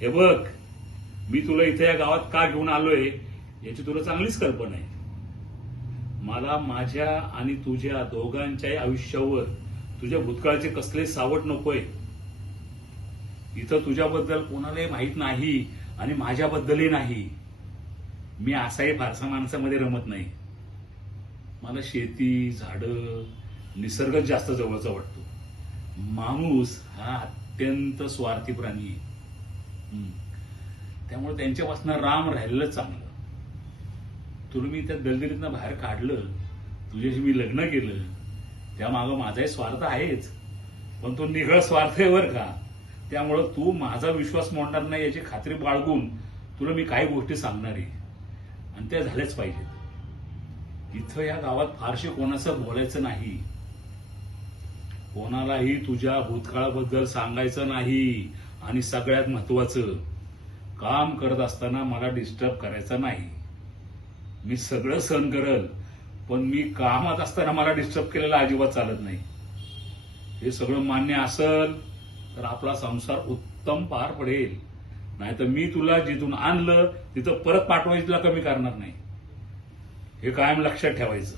हे बघ, मी तुला इथे या गावात का घेऊन आलोय याची तुला चांगलीच कल्पना आहे. मला माझ्या आणि तुझ्या दोघांच्याही आयुष्यावर तुझ्या भूतकाळाचे कसले सावट नकोय. इथं तुझ्याबद्दल कोणालाही माहीत नाही आणि माझ्याबद्दलही नाही. मी असाही फारसा माणसामध्ये रमत नाही. मला शेती, झाडं, निसर्गच जास्त जवळचा वाटतो. माणूस हा अत्यंत स्वार्थी प्राणी आहे. त्यामुळे त्यांच्यापासून राम राहिलेलं चांगलं. तुला मी त्या दलदलीतनं बाहेर काढलं, तुझ्याशी मी लग्न केलं, त्यामागं माझाही स्वार्थ आहेच, पण तो निघळ स्वार्थ आहे बरं का. त्यामुळं तू माझा विश्वास मोडणार नाही याची खात्री बाळगून तुला मी काही गोष्टी सांगणार आहे, आणि त्या झाल्याच पाहिजेत. इथं या गावात फारशी कोणाचं बोलायचं नाही. कोणालाही तुझ्या भूतकाळाबद्दल सांगायचं नाही. आणि सगळ्यात महत्वाचं, काम करत असताना मला डिस्टर्ब करायचं नाही. मी सगळं सहन करल, पण मी कामात असताना मला डिस्टर्ब केलेलं अजिबात चालत नाही. हे सगळं मान्य असेल तर आपला संसार उत्तम पार पडेल. नाहीतर मी तुला जिथून आणलं तिथं परत पाठवायचं तुला कमी करणार नाही. हे कायम लक्षात ठेवायचं.